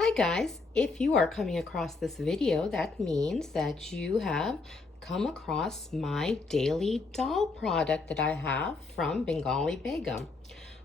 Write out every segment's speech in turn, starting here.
Hi guys, if you are coming across this video, that means that you have come across my Daily Daal product that I have from Bengali Begum.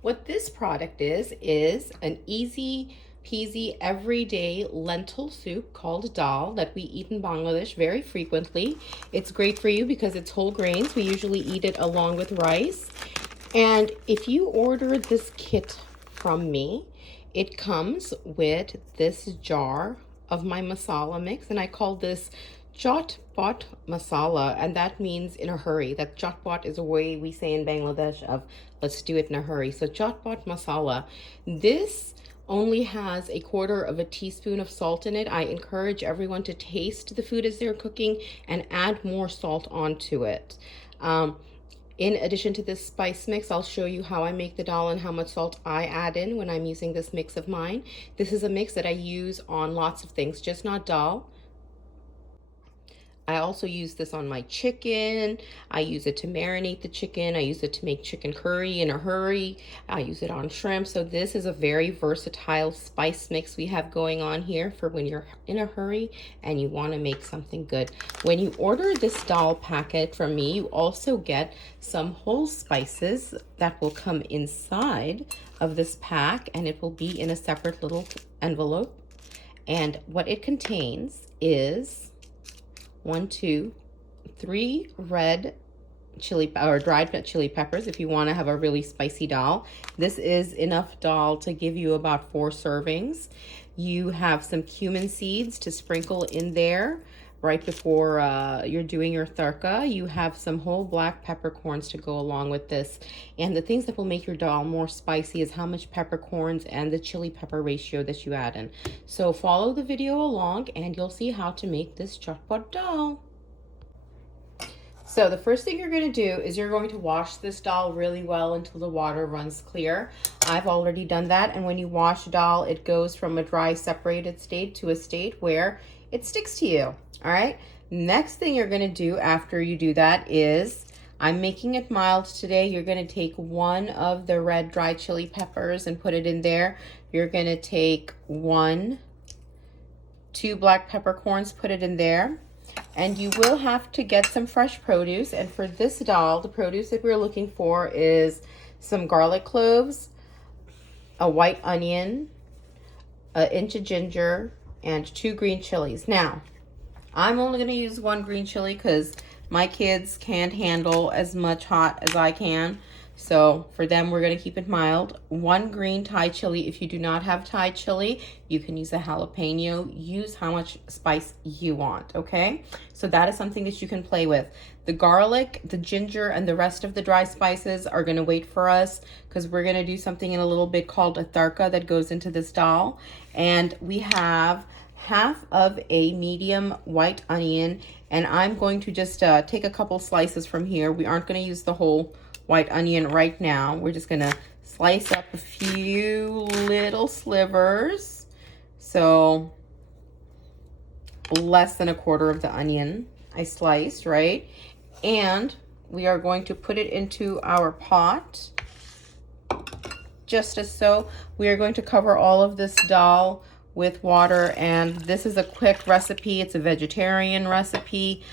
What this product is an easy peasy everyday lentil soup called dal that we eat in Bangladesh very frequently. It's great for you because it's whole grains. We usually eat it along with rice. And if you order this kit from me, it comes with this jar of my masala mix, and I call this Jotbot masala, and that means in a hurry. That Jotbot is a way we say in Bangladesh of let's do it in a hurry. So Jotbot masala. This only has a quarter of a teaspoon of salt in it. I encourage everyone to taste the food as they're cooking and add more salt onto it. In addition to this spice mix, I'll show you how I make the dal and how much salt I add in when I'm using this mix of mine. This is a mix that I use on lots of things, just not dal. I also use this on my chicken. I use it to marinate the chicken. I use it to make chicken curry in a hurry. I use it on shrimp. So this is a very versatile spice mix we have going on here for when you're in a hurry and you want to make something good. When you order this dal packet from me, you also get some whole spices that will come inside of this pack, and it will be in a separate little envelope. And what it contains is 1, 2, 3 red chili or dried chili peppers if you want to have a really spicy dal. This is enough dal to give you about 4 servings. You have some cumin seeds to sprinkle in there right before you're doing your tharka. You have some whole black peppercorns to go along with this. And the things that will make your dal more spicy is how much peppercorns and the chili pepper ratio that you add in. So follow the video along and you'll see how to make this chatpat dal. So the first thing you're going to do is you're going to wash this dal really well until the water runs clear. I've already done that, and when you wash dal, it goes from a dry separated state to a state where it sticks to you. All right. Next thing you're going to do after you do that is, I'm making it mild today. You're going to take 1 of the red dry chili peppers and put it in there. You're going to take 2 black peppercorns, put it in there. And you will have to get some fresh produce. And for this dal, the produce that we're looking for is some garlic cloves, a white onion, an inch of ginger, and 2 green chilies. Now, I'm only going to use 1 green chili because my kids can't handle as much hot as I can. So for them, we're going to keep it mild. 1 green Thai chili. If you do not have Thai chili, you can use a jalapeno. Use how much spice you want, okay? So that is something that you can play with. The garlic, the ginger, and the rest of the dry spices are going to wait for us because we're going to do something in a little bit called a tharka that goes into this dal. And we have half of a medium white onion, and I'm going to just take a couple slices from here. We aren't going to use the whole white onion right now. We're just going to slice up a few little slivers. So less than a quarter of the onion I sliced, right? And we are going to put it into our pot. Just as so, we are going to cover all of this dal with water, and this is a quick recipe. It's a vegetarian recipe.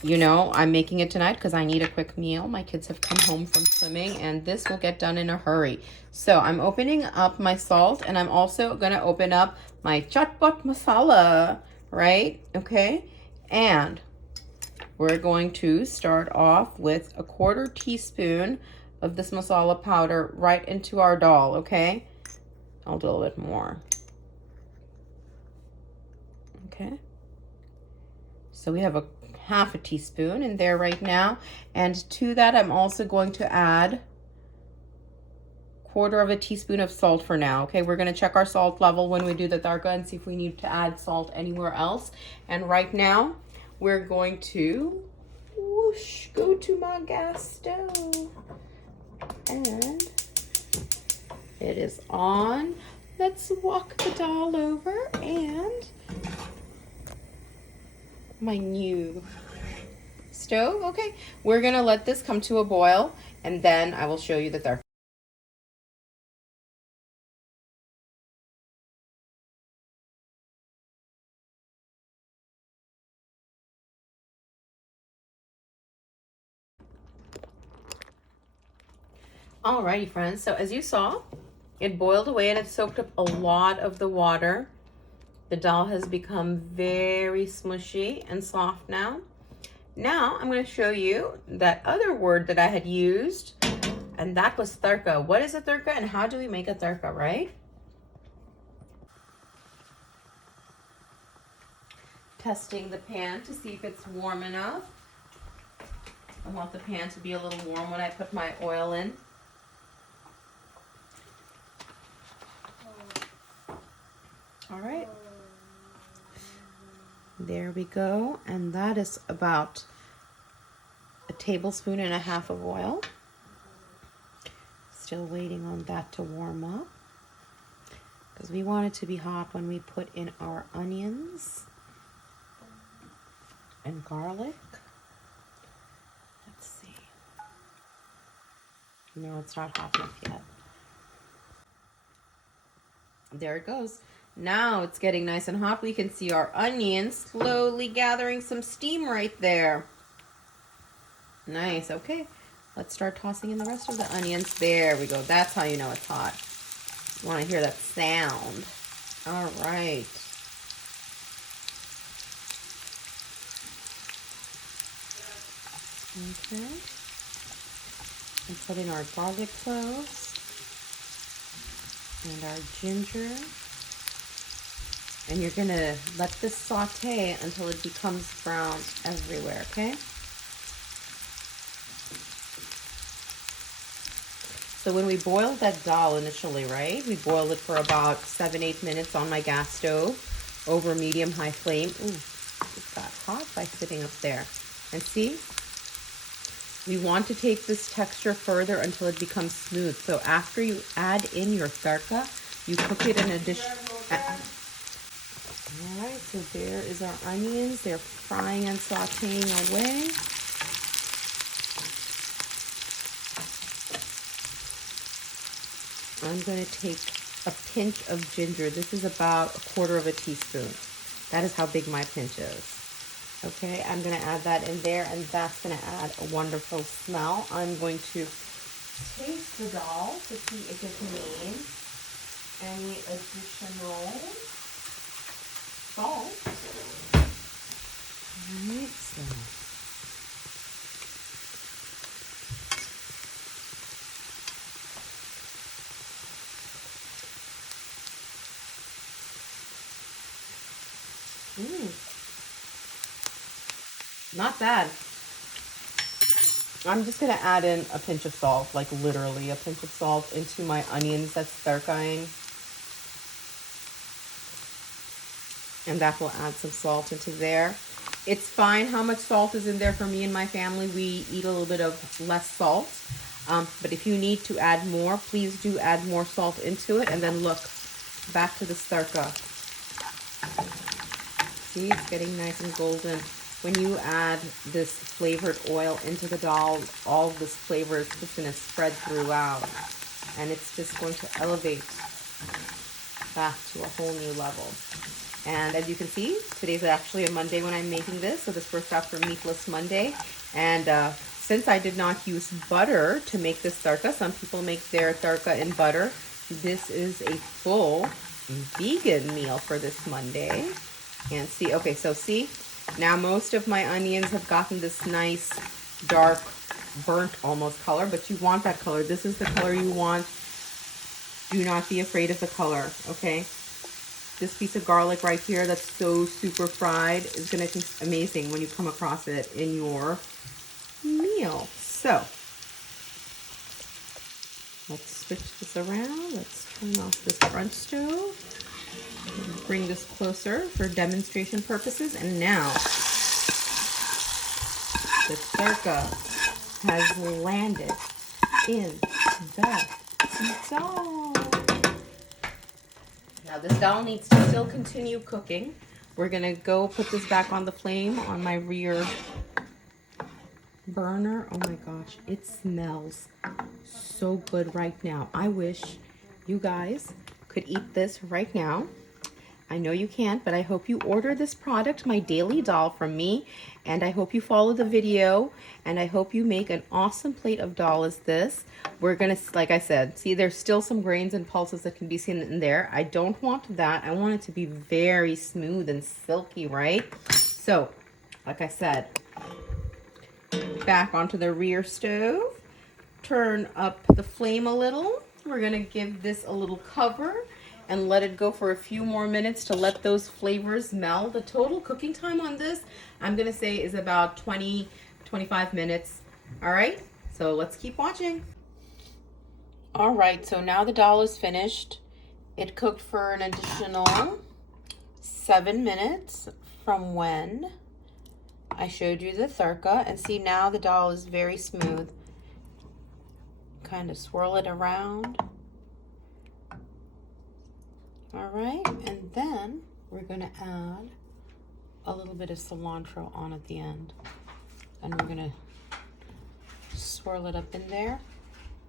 You know, I'm making it tonight because I need a quick meal. My kids have come home from swimming, and this will get done in a hurry. So I'm opening up my salt, and I'm also going to open up my chatbot masala, right? Okay, and we're going to start off with a 1/4 teaspoon of this masala powder right into our dal, okay? I'll do a little bit more. Okay. So we have a 1/2 teaspoon in there right now. And to that, I'm also going to add 1/4 teaspoon of salt for now. Okay, we're going to check our salt level when we do the tharka and see if we need to add salt anywhere else. And right now, we're going to whoosh, go to my gas stove. And it is on. Let's walk the dal over, and my new stove. Okay, we're gonna let this come to a boil, and then I will show you the tharka. Alrighty, friends, so as you saw, it boiled away and it soaked up a lot of the water. The dal has become very smushy and soft now. Now I'm going to show you that other word that I had used, and that was tadka. What is a tadka and how do we make a tadka, right? Testing the pan to see if it's warm enough. I want the pan to be a little warm when I put my oil in. All right. There we go. And that is about a tablespoon and a half of oil. Still waiting on that to warm up because we want it to be hot when we put in our onions and garlic. Let's see. No, it's not hot enough yet. There it goes. Now it's getting nice and hot. We can see our onions slowly gathering some steam right there. Nice. Okay. Let's start tossing in the rest of the onions. There we go. That's how you know it's hot. You want to hear that sound. All right. Okay. And put in our garlic cloves and our ginger. And you're going to let this saute until it becomes brown everywhere, okay? So when we boiled that dal initially, right, we boiled it for about 7-8 minutes on my gas stove over medium-high flame. Ooh, it got hot by sitting up there. And see, we want to take this texture further until it becomes smooth. So after you add in your tadka, you cook it in a dish. All right, so there is our onions. They're frying and sauteing away. I'm going to take a pinch of ginger. This is about 1/4 teaspoon. That is how big my pinch is. Okay, I'm going to add that in there, and that's going to add a wonderful smell. I'm going to taste the dal to see if it needs any additional salt. All right, so not bad. I'm just going to add in a pinch of salt, like literally a pinch of salt into my onions that's tadkaing. And that will add some salt into there. It's fine how much salt is in there for me and my family. We eat a little bit of less salt. But if you need to add more, please do add more salt into it. And then look, back to the tadka. See, it's getting nice and golden. When you add this flavored oil into the dal, all this flavor is just going to spread throughout. And it's just going to elevate back to a whole new level. And as you can see, today's actually a Monday when I'm making this. So this works out for Meatless Monday. And since I did not use butter to make this tadka, some people make their tadka in butter. This is a full vegan meal for this Monday. And see, okay, so see, now most of my onions have gotten this nice dark burnt almost color, but you want that color. This is the color you want. Do not be afraid of the color, okay? This piece of garlic right here that's so super fried is going to taste amazing when you come across it in your meal. So, let's switch this around. Let's turn off this front stove. Bring this closer for demonstration purposes. And now, the tadka has landed in the dal. Now this dal needs to still continue cooking. We're gonna go put this back on the flame on my rear burner. Oh my gosh, it smells so good right now. I wish you guys could eat this right now. I know you can't, but I hope you order this product, my Daily Daal, from me, and I hope you follow the video, and I hope you make an awesome plate of dal as this. We're gonna, like I said, see there's still some grains and pulses that can be seen in there. I don't want that. I want it to be very smooth and silky, right? So, like I said, back onto the rear stove, turn up the flame a little. We're gonna give this a little cover and let it go for a few more minutes to let those flavors meld. The total cooking time on this, I'm gonna say, is about 20-25 minutes. All right, so let's keep watching. All right, so now the dal is finished. It cooked for an additional 7 minutes from when I showed you the tharka, and see now the dal is very smooth. Kind of swirl it around. All right, and then we're gonna add a little bit of cilantro on at the end. And we're gonna swirl it up in there.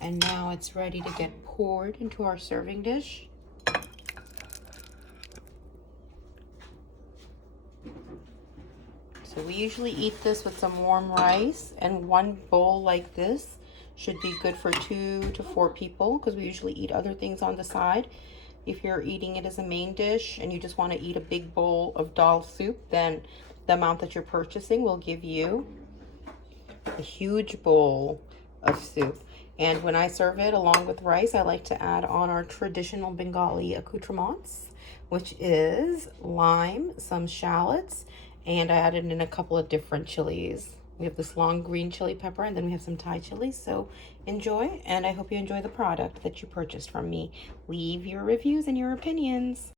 And now it's ready to get poured into our serving dish. So we usually eat this with some warm rice, and one bowl like this should be good for 2 to 4 people, because we usually eat other things on the side. If you're eating it as a main dish and you just want to eat a big bowl of dal soup, then the amount that you're purchasing will give you a huge bowl of soup. And when I serve it along with rice, I like to add on our traditional Bengali accoutrements, which is lime, some shallots, and I added in a couple of different chilies. We have this long green chili pepper, and then we have some Thai chilies. So enjoy, and I hope you enjoy the product that you purchased from me. Leave your reviews and your opinions.